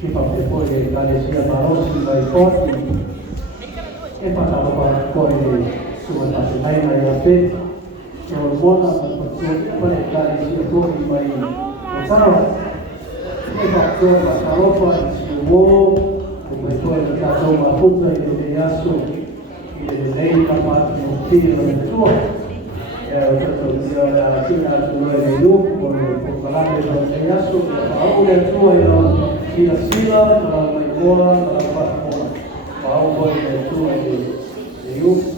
che fa poi dalle sia marossi dai forti e parlava poi come faccio mai la fede e una buona poi dalle sia fuori mai non sarà e fa torna a roba e si uovo come poi il caso ma tutta il deasso e lei la parte non figlio del suo ho detto alla fine la tua di lui con il parlare del deasso ma una tua sila la buona la parte buona ma un po' di tua di